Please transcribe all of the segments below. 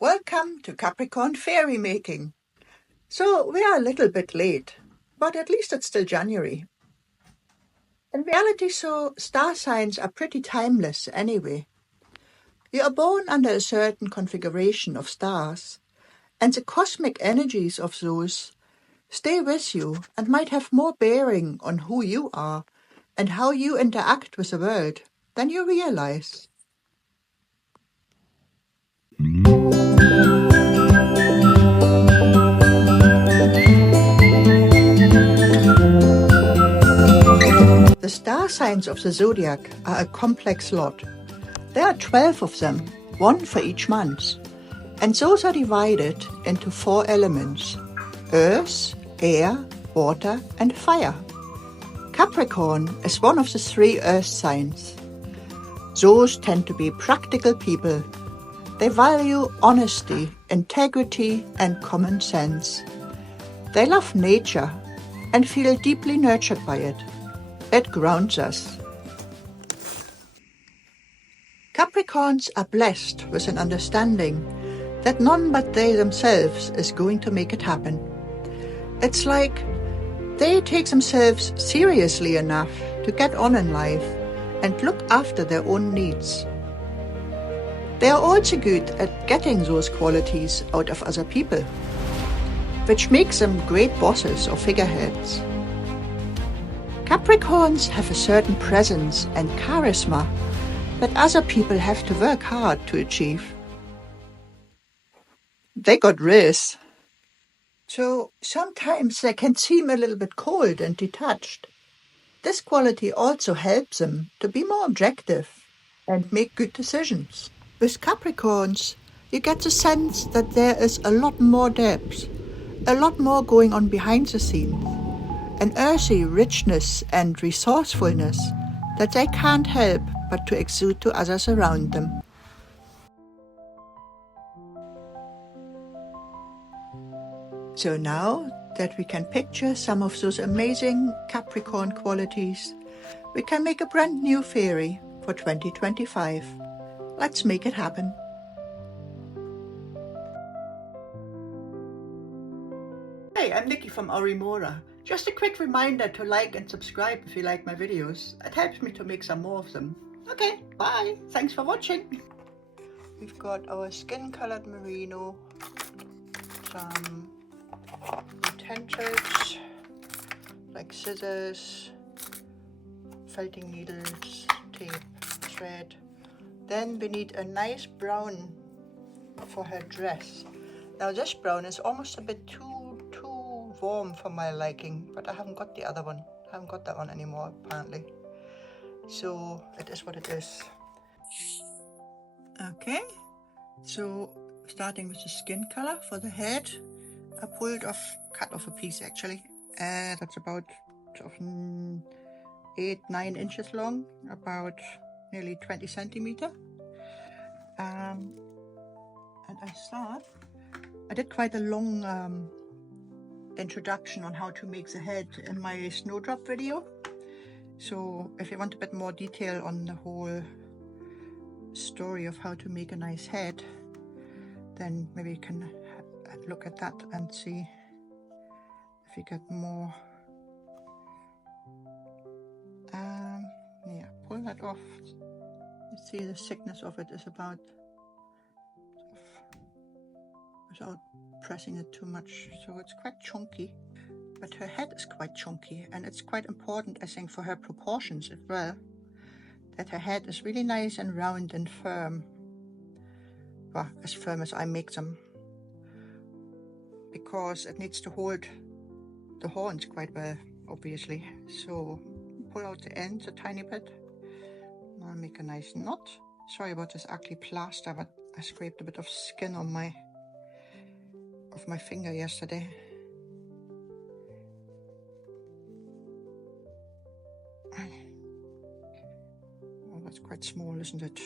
Welcome to Capricorn Fairy making. So we are a little bit late, but at least it's still January. In reality, star signs are pretty timeless anyway. You are born under a certain configuration of stars, and the cosmic energies of those stay with you and might have more bearing on who you are and how you interact with the world than you realize. The star signs of the zodiac are a complex lot. There are 12 of them, one for each month, and those are divided into 4 elements: earth, air, water, and fire. Capricorn is one of the 3 earth signs. Those tend to be practical people. They value honesty, integrity, and common sense. They love nature and feel deeply nurtured by it. It grounds us. Capricorns are blessed with an understanding that none but they themselves is going to make it happen. It's like they take themselves seriously enough to get on in life and look after their own needs. They are also good at getting those qualities out of other people, which makes them great bosses or figureheads. Capricorns have a certain presence and charisma that other people have to work hard to achieve. They got race. So sometimes they can seem a little bit cold and detached. This quality also helps them to be more objective and make good decisions. With Capricorns, you get the sense that there is a lot more depth, a lot more going on behind the scenes, an earthy richness and resourcefulness that they can't help but to exude to others around them. So now that we can picture some of those amazing Capricorn qualities, we can make a brand new fairy for 2025. Let's make it happen. Hey, I'm Nikki from Aurimora. Just a quick reminder to like and subscribe if you like my videos. It helps me to make some more of them. Okay, bye. Thanks for watching. We've got our skin-colored merino, some utensils like scissors, felting needles, tape, thread. Then we need a nice brown for her dress. Now this brown is almost a bit too warm for my liking, but I haven't got the other one. I haven't got that one anymore apparently. So it is what it is. Okay, so starting with the skin color for the head, I cut off a piece actually. That's about 8-9 inches long, about nearly 20 centimeter. And I did quite a long introduction on how to make the head in my snowdrop video. So if you want a bit more detail on the whole story of how to make a nice head, then maybe you can look at that and see if you get more. Yeah, pull that off. You see the thickness of it is about, without pressing it too much, so it's quite chunky. But her head is quite chunky, and it's quite important, I think, for her proportions as well, that her head is really nice and round and firm. Well, as firm as I make them, because it needs to hold the horns quite well, obviously. So pull out the ends a tiny bit. I'll make a nice knot. Sorry about this ugly plaster, but I scraped a bit of skin on my finger yesterday. Oh, that's quite small, isn't it?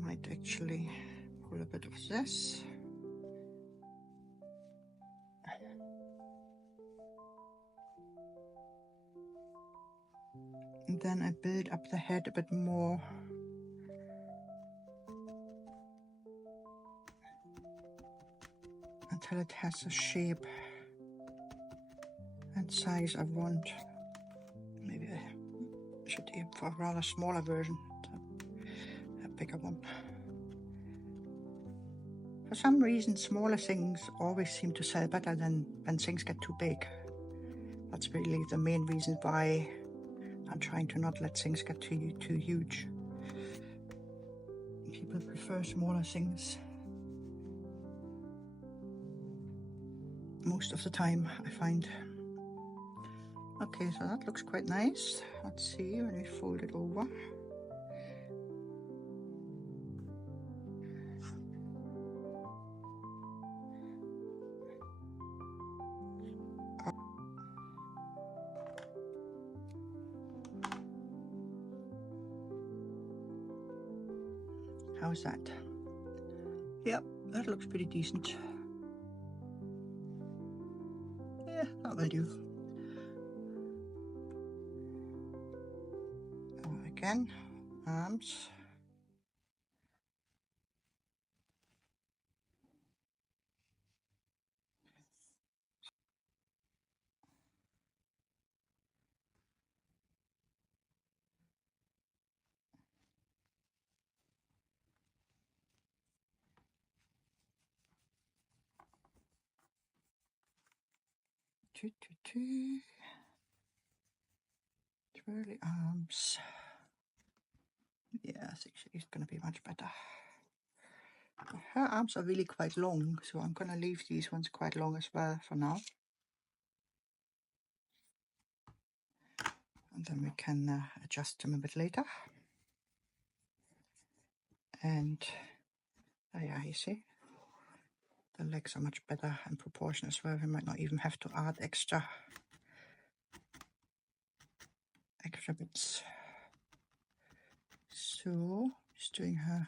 Might actually pull a bit of this. And then I build up the head a bit more. until it has the shape and size I want. Maybe I should aim for a rather smaller version, a bigger one. For some reason, smaller things always seem to sell better than when things get too big. That's really the main reason why I'm trying to not let things get too huge. People prefer smaller things. Most of the time, I find. Okay, so that looks quite nice. Let's see when we fold it over. How's that? Yep, that looks pretty decent. Yeah, that will do. Again, arms. Twirly arms. Yeah, I think she's going to be much better. Her arms are really quite long, so I'm going to leave these ones quite long as well for now. And then we can adjust them a bit later. And yeah, you see, the legs are much better in proportion as well. We might not even have to add extra bits. So just doing her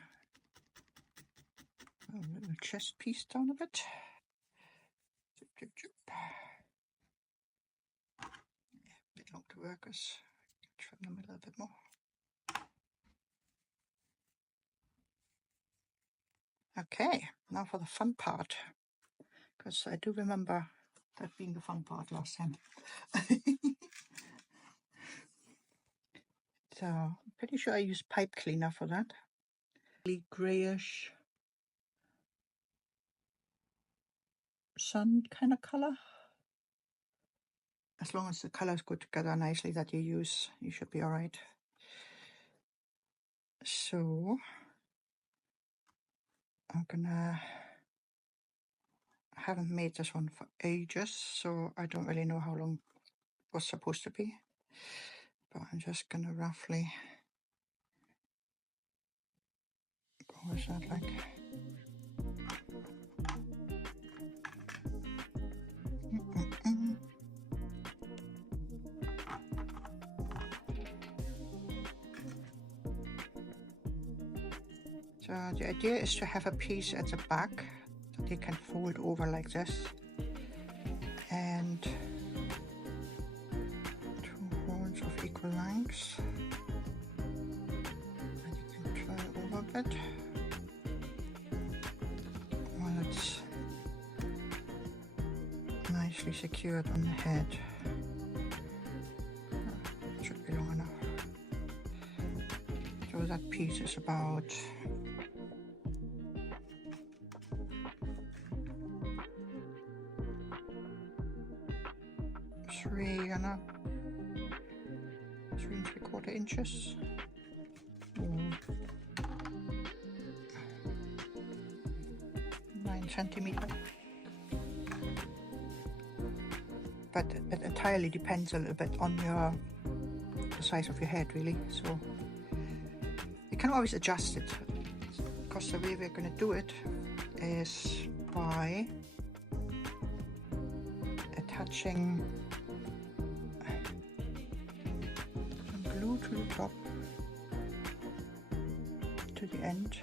little chest piece down a bit. Yeah, a bit long to work with. Trim them a little bit more. Okay, now for the fun part, because I do remember that being the fun part last time. So I'm pretty sure I used pipe cleaner for that. Really grayish sun kind of color. As long as the colors go together nicely that you use, you should be all right. So I haven't made this one for ages, so I don't really know how long it was supposed to be, but I'm just gonna roughly go with that, like. So the idea is to have a piece at the back that you can fold over like this, and 2 horns of equal lengths, and you can turn it over a bit while it's nicely secured on the head. It should be long enough. So that piece is about 3 3¾ inches. 9 centimeters. But it entirely depends a little bit on the size of your head, really. So you can always adjust it, because the way we're going to do it is by attaching some glue to the top, to the end.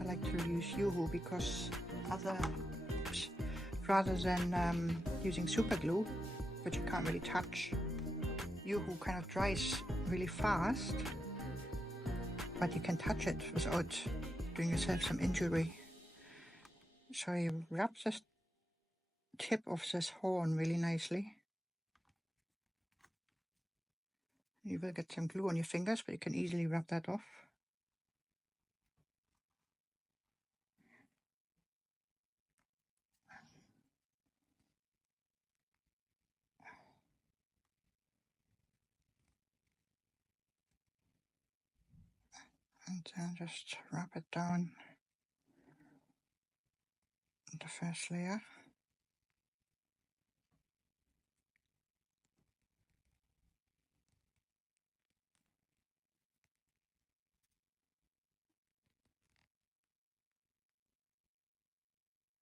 I like to use Yoo-hoo because rather than using super glue, which you can't really touch, Yoo-hoo kind of dries really fast, but you can touch it without doing yourself some injury. So you wrap the tip of this horn really nicely. You will get some glue on your fingers, but you can easily rub that off. And then just rub it down the first layer.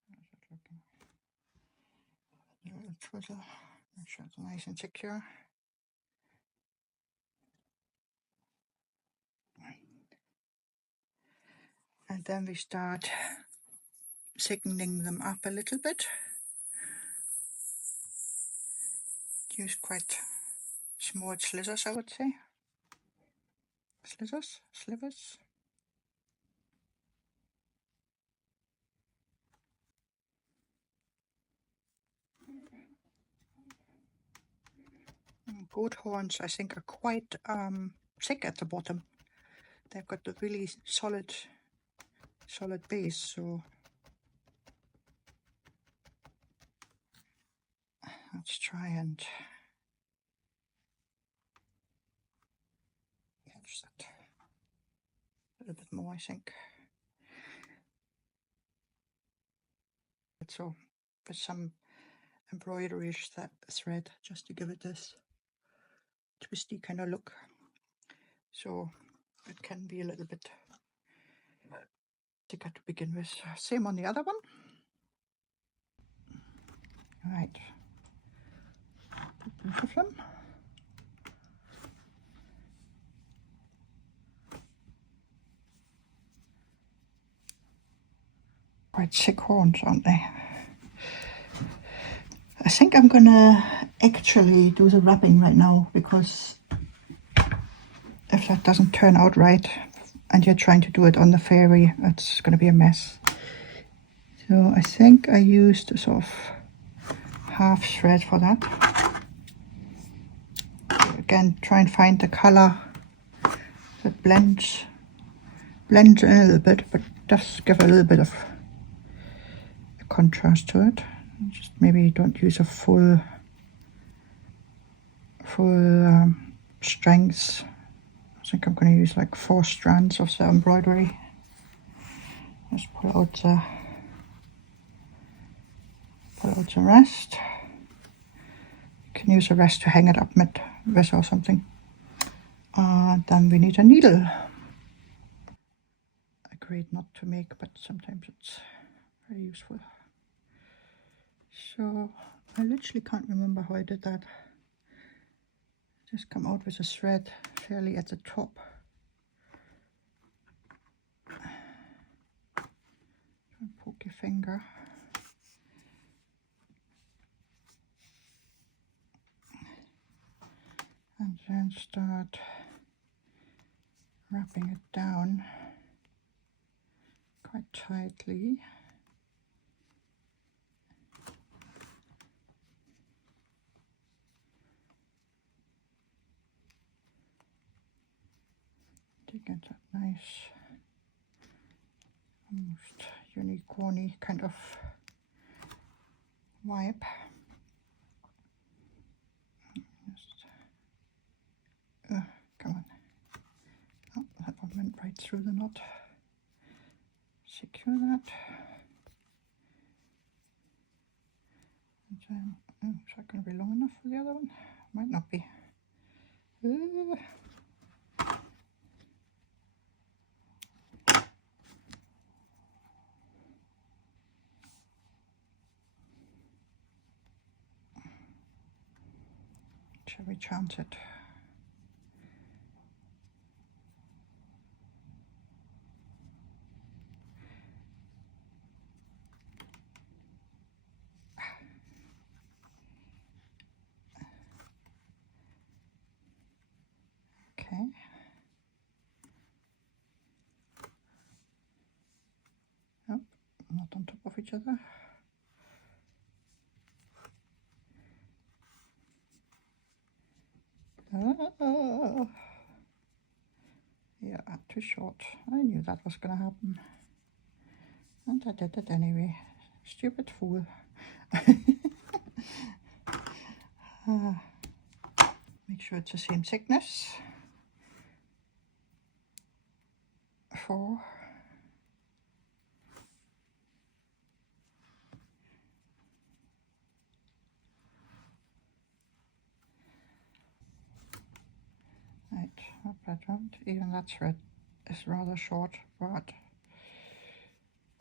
How's it looking? A little twizzle. Make sure it's nice and secure. And then we start thickening them up a little bit. Use quite small slivers, I would say. Slivers. Goat horns, I think, are quite thick at the bottom. They've got a really solid base, so let's try and catch that a little bit more, I think. So with some embroidery thread, just to give it this twisty kind of look. So it can be a little bit thicker to begin with. Same on the other one. Right. Both of them. Quite thick horns, aren't they? I think I'm gonna actually do the wrapping right now, because if that doesn't turn out right and you're trying to do it on the fairy, it's gonna be a mess. So I think I used a sort of half thread for that. Again, try and find the color that blends in a little bit, but does give a little bit of a contrast to it. Just maybe don't use a full strength. I think I'm going to use like 4 strands of the embroidery. Just pull out the rest. You can use the rest to hang it up with or something. Then we need a needle. Agreed not to make, but sometimes it's very useful. So I literally can't remember how I did that. Just come out with a thread fairly at the top. And poke your finger. And then start wrapping it down quite tightly. To get that nice, almost unicorny kind of vibe. Just, come on. Oh, that one went right through the knot. Secure that. And then, is that going to be long enough for the other one? Might not be. Shall we chant it? Okay. Oh, not on top of each other. Oh. Yeah, too short. I knew that was gonna happen. And I did it anyway. Stupid fool. Make sure it's the same thickness. 4. Right, not bad round. Even that thread is rather short, but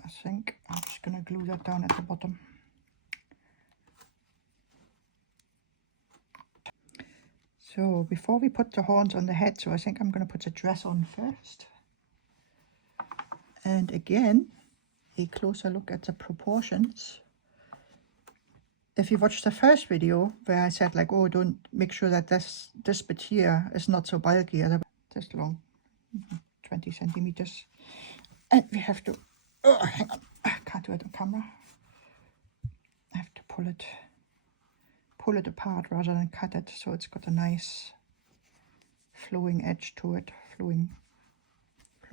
I think I'm just gonna glue that down at the bottom. So before we put the horns on the head, so I think I'm gonna put the dress on first. And again, a closer look at the proportions. If you watched the first video where I said like, oh, don't make sure that this bit here is not so bulky, this long, 20 centimeters. And we have to, oh, hang on, I can't do it on camera. I have to pull it apart rather than cut it, so it's got a nice flowing edge to it, flowing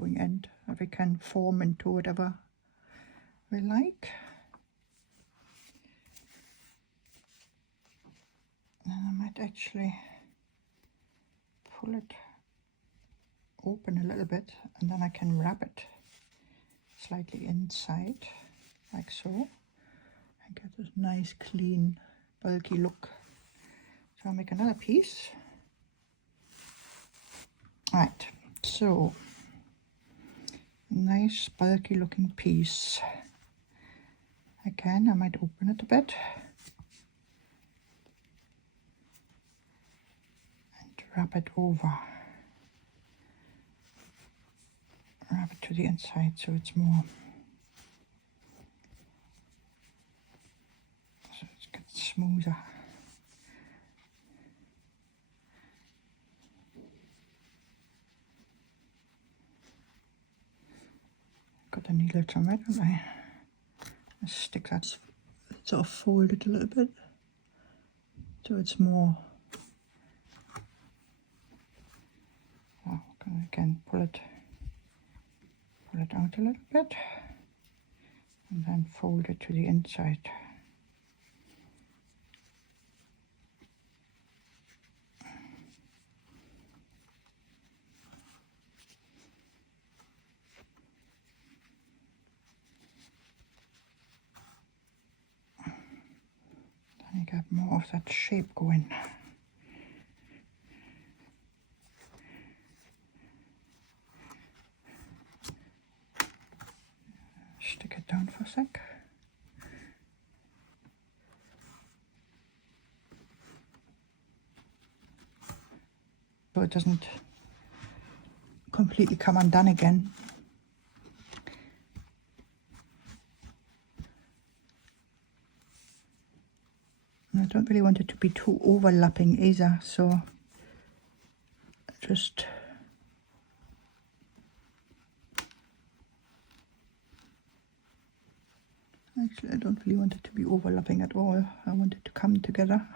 end that we can form into whatever we like. And I might actually pull it open a little bit, and then I can wrap it slightly inside, like so, and get this nice, clean, bulky look. So I'll make another piece. Right, so nice, bulky looking piece. Again, I might open it a bit. Wrap it over, wrap it to the inside so it's more, so it gets smoother. Got a needle somewhere, don't I? Let's stick that, sort of fold it a little bit so it's more. Again, pull it out a little bit, and then fold it to the inside. Then you get more of that shape going. Stick it down for a sec. So it doesn't completely come undone again. And I don't really want it to be too overlapping either, so just actually, I don't really want it to be overlapping at all. I want it to come together.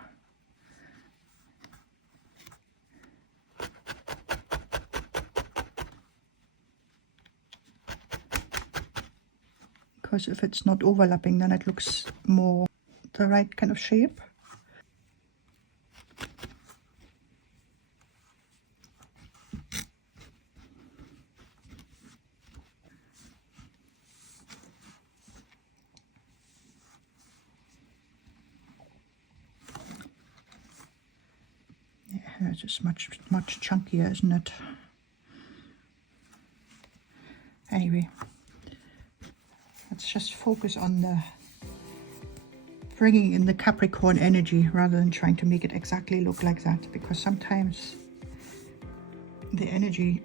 Because if it's not overlapping, then it looks more the right kind of shape. It's just much chunkier, isn't it? Anyway, let's just focus on the bringing in the Capricorn energy rather than trying to make it exactly look like that, because sometimes the energy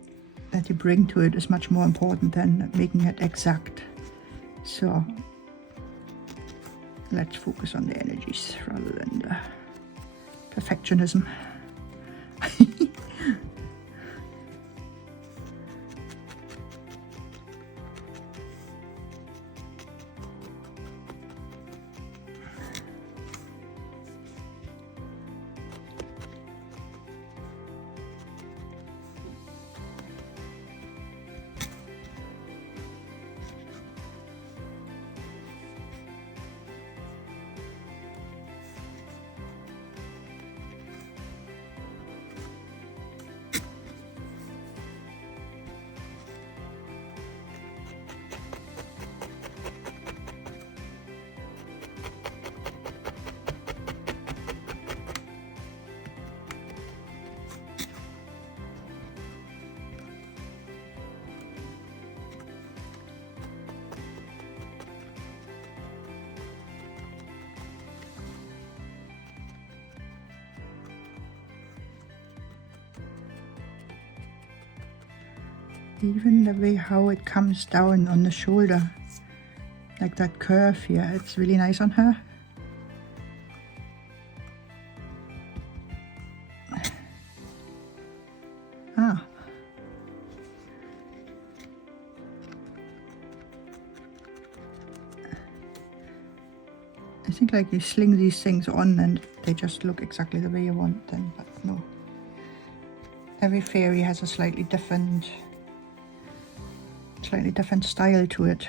that you bring to it is much more important than making it exact. So let's focus on the energies rather than the perfectionism. Even the way how it comes down on the shoulder, like that curve here, it's really nice on her. Ah. I think like you sling these things on and they just look exactly the way you want them, but no. Every fairy has a slightly different style to it.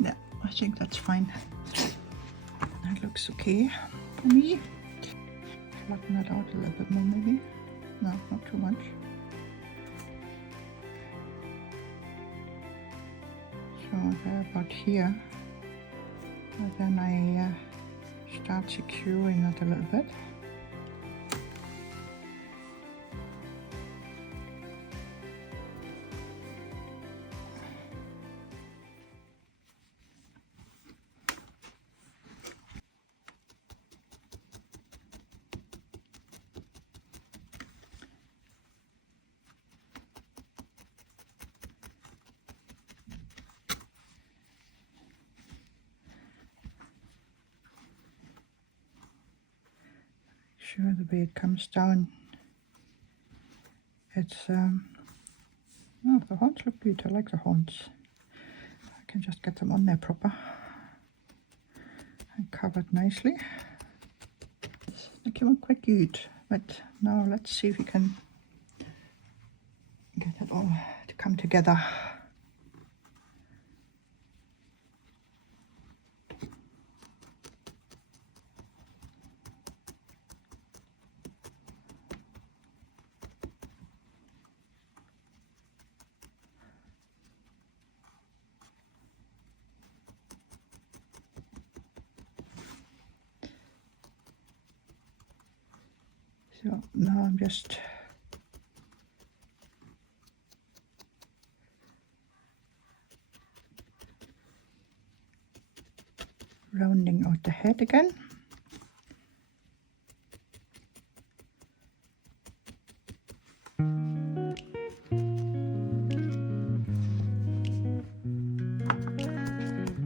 Yeah, I think that's fine. That looks okay for me. Flatten that out a little bit more maybe. No, not too much. So they're about here. And then I start securing that a little bit. Sure, the way it comes down, it's oh, the horns look good. I like the horns. I can just get them on there proper and covered nicely. They came out quite good, but now let's see if we can get it all to come together. So now I'm just rounding out the head again.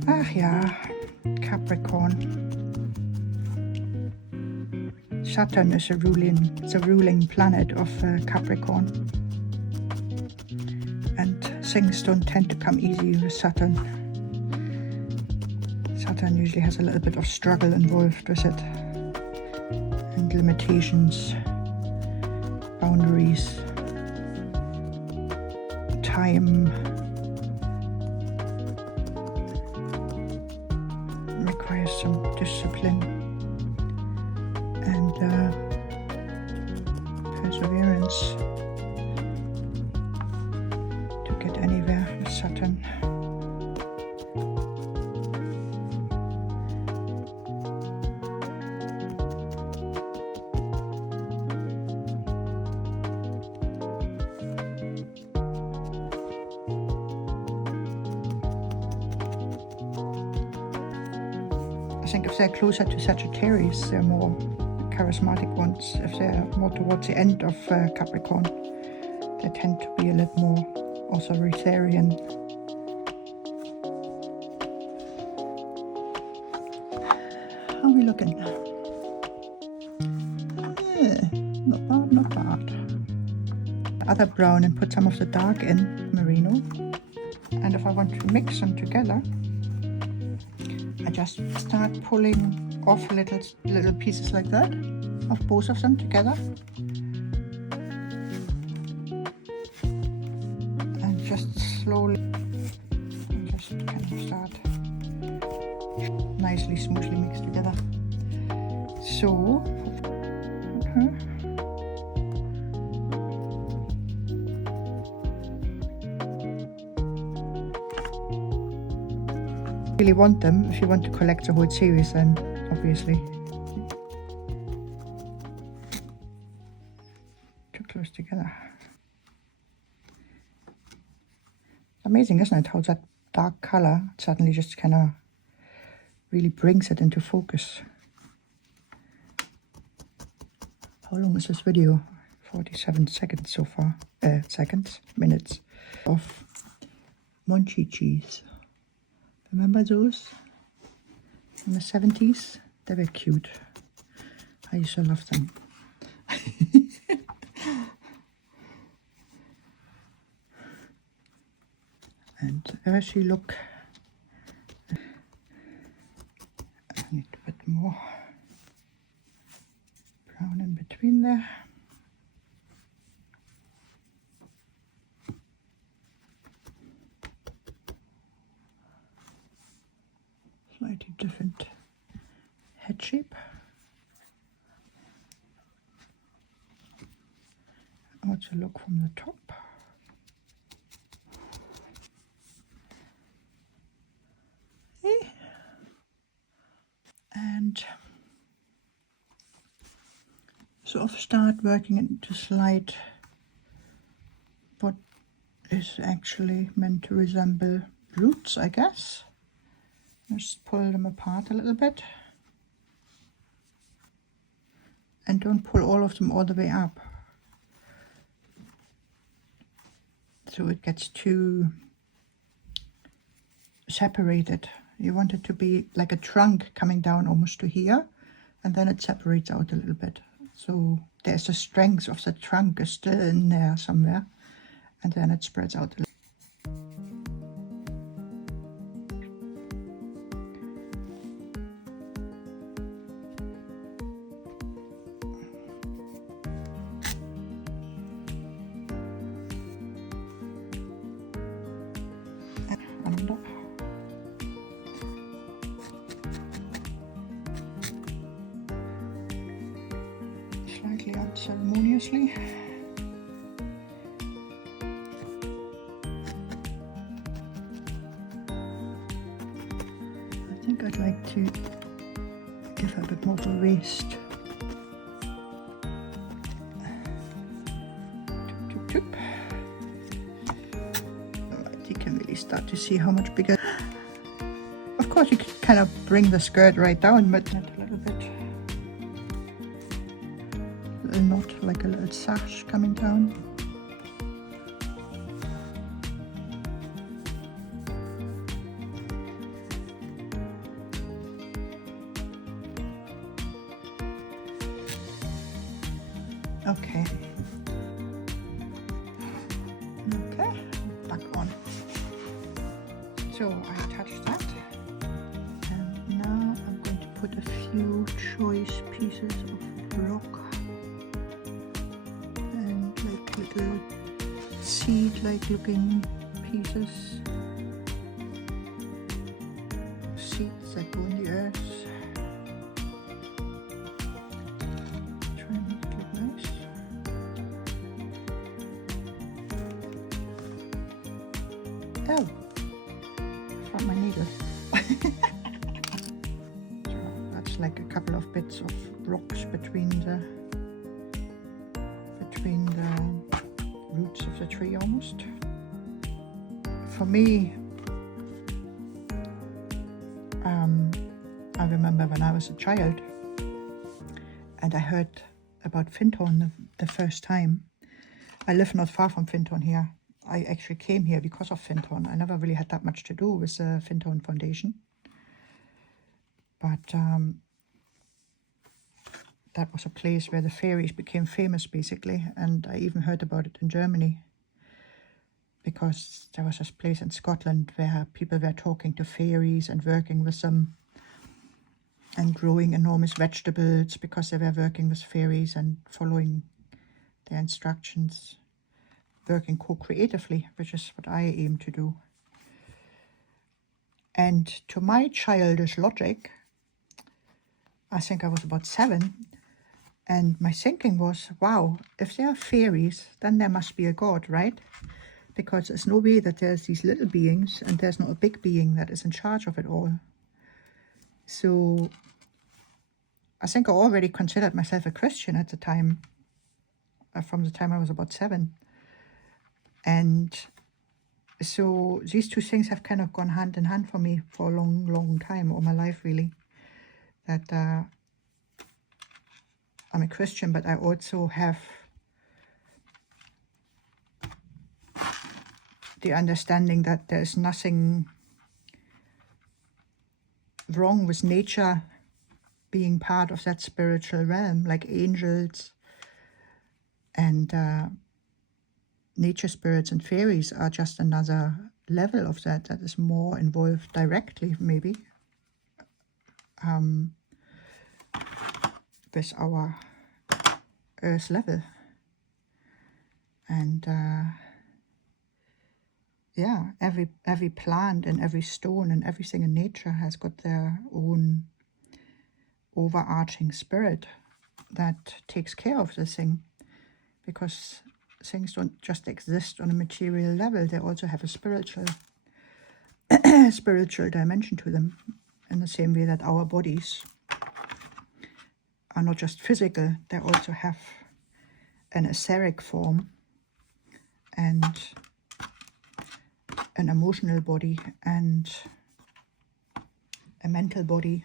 Ah yeah, Capricorn. Saturn is the ruling planet of Capricorn, and things don't tend to come easy with Saturn. Saturn usually has a little bit of struggle involved with it, and limitations, boundaries, time, requires some discipline and perseverance to get anywhere with Saturn. I think if they're closer to Sagittarius, they're more charismatic ones. If they're more towards the end of Capricorn, they tend to be a little more authoritarian. How are we looking? Yeah, not bad, not bad. Other brown and put some of the dark in, merino. And if I want to mix them together, I just start pulling off little pieces like that of both of them together, and just slowly just kind of start nicely smoothly mixed together. So really want them. If you want to collect the whole series, then obviously too close together. Amazing, isn't it, how that dark color, it suddenly just kind of really brings it into focus. How long is this video? 47 seconds so far. Minutes. Of Monchi cheese. Remember those? In the 70s? They were cute. I used to love them. And as you look, I need a bit more brown in between there. Slightly different head shape. Also look from the top. Okay. And sort of start working into slide what is actually meant to resemble roots, I guess. Just pull them apart a little bit. And don't pull all of them all the way up, so it gets too separated. You want it to be like a trunk coming down almost to here, and then it separates out a little bit. So there's the strength of the trunk is still in there somewhere, and then it spreads out a little. Under. Slightly unceremoniously. I think I'd like to give her a bit more of a waist. Toop, toop, toop. You can really start to see how much bigger. Of course, you can kind of bring the skirt right down, but not a little bit. A little knot, like a little sash coming down. Okay. Okay, back on. So I touched that, and now I'm going to put a few choice pieces of rock and like little seed-like looking pieces, seeds that go in the earth. Try and make it look nice. Oh! My needle. So that's like a couple of bits of rocks between the roots of the tree almost. For me, I remember when I was a child and I heard about Findhorn the first time. I live not far from Findhorn here. I actually came here because of Findhorn. I never really had that much to do with the Findhorn Foundation. But that was a place where the fairies became famous, basically. And I even heard about it in Germany, because there was this place in Scotland where people were talking to fairies and working with them and growing enormous vegetables because they were working with fairies and following their instructions. Working co-creatively, which is what I aim to do. And to my childish logic, I think I was about 7, and my thinking was, wow, if there are fairies, then there must be a god, right? Because there's no way that there's these little beings and there's not a big being that is in charge of it all. So I think I already considered myself a Christian at the time, from the time I was about 7. And So these two things have kind of gone hand in hand for me for a long, long time, all my life really. That I'm a Christian, but I also have the understanding that there is nothing wrong with nature being part of that spiritual realm, like angels and nature spirits and fairies are just another level of that is more involved directly, maybe, with our Earth level. And yeah, every plant and every stone and everything in nature has got their own overarching spirit that takes care of the thing, because things don't just exist on a material level, they also have a spiritual spiritual dimension to them, in the same way that our bodies are not just physical, they also have an etheric form and an emotional body and a mental body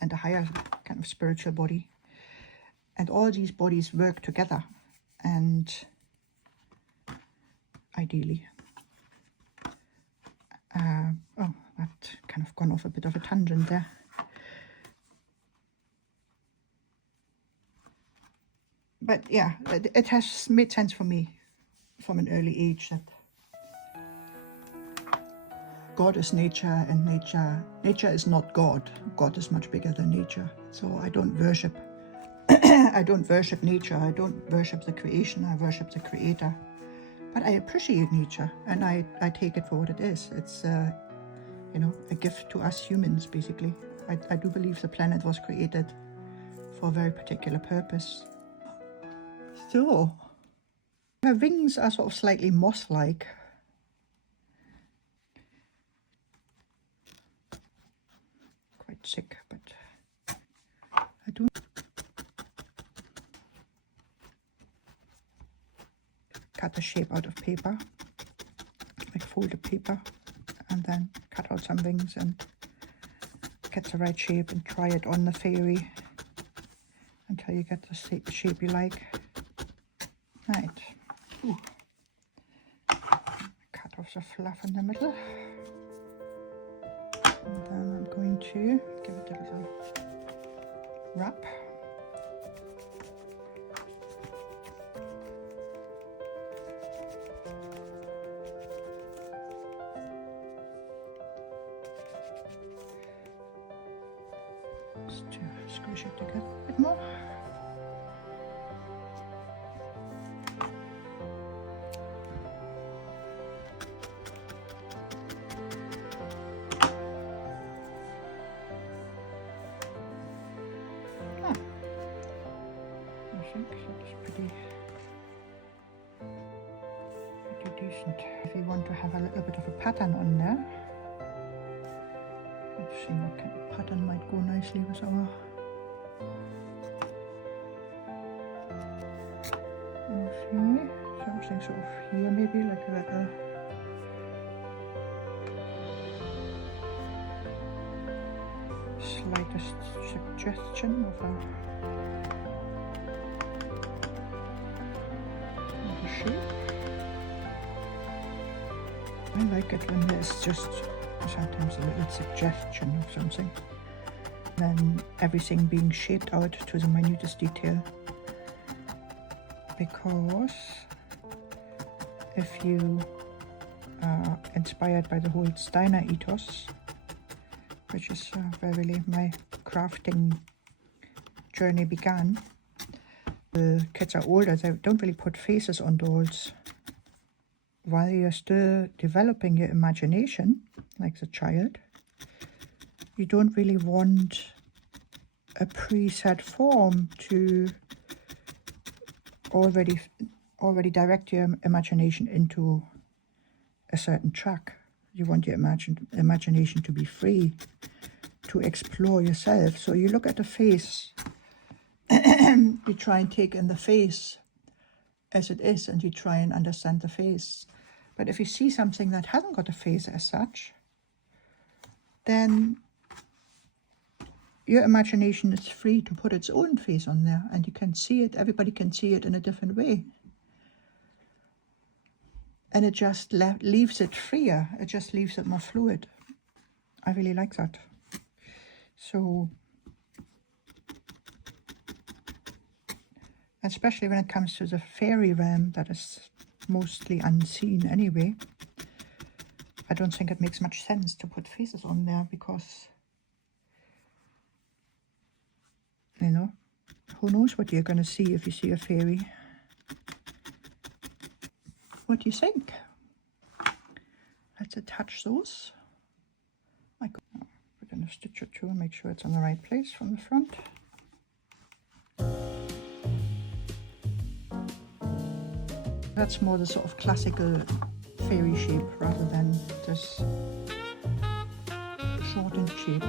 and a higher kind of spiritual body. And all these bodies work together, and ideally, oh, that kind of gone off a bit of a tangent there. But yeah, it has made sense for me from an early age that God is nature, and nature is not God. God is much bigger than nature. So I don't worship I don't worship nature, I don't worship the creation, I worship the creator. But I appreciate nature, and I take it for what it is. It's, you know, a gift to us humans, basically. I do believe the planet was created for a very particular purpose. So, her wings are sort of slightly moth-like. Quite sick, but I don't. Cut the shape out of paper, like folded paper, and then cut out some wings and get the right shape and try it on the fairy until you get the shape you like. Right. Ooh. Cut off the fluff in the middle. And then I'm going to give it a little wrap. Just to squish it together a bit more. I think that's pretty decent. If you want to have a little bit of a pattern on there, let's see what kind of pattern might go nicely with our something sort of here, maybe like a little slightest suggestion of a shape. I like it when there's just sometimes a little suggestion of something, then everything being shaped out to the minutest detail. Because if you are inspired by the whole Steiner ethos, which is where really my crafting journey began, the kids are older, they don't really put faces on dolls. While you're still developing your imagination, like the child, you don't really want a preset form to already direct your imagination into a certain track. You want your imagination to be free, to explore yourself. So you look at the face, you try and take in the face as it is, and you try and understand the face. But if you see something that hasn't got a face as such, then your imagination is free to put its own face on there, and you can see it, everybody can see it in a different way. And it just leaves it freer, it just leaves it more fluid. I really like that. So, especially when it comes to the fairy realm that is mostly unseen anyway, I don't think it makes much sense to put faces on there, because, you know, who knows what you're going to see if you see a fairy. What do you think? Let's attach those. We're going to stitch it through and make sure it's on the right place from the front. That's more the sort of classical fairy shape rather than this shortened shape.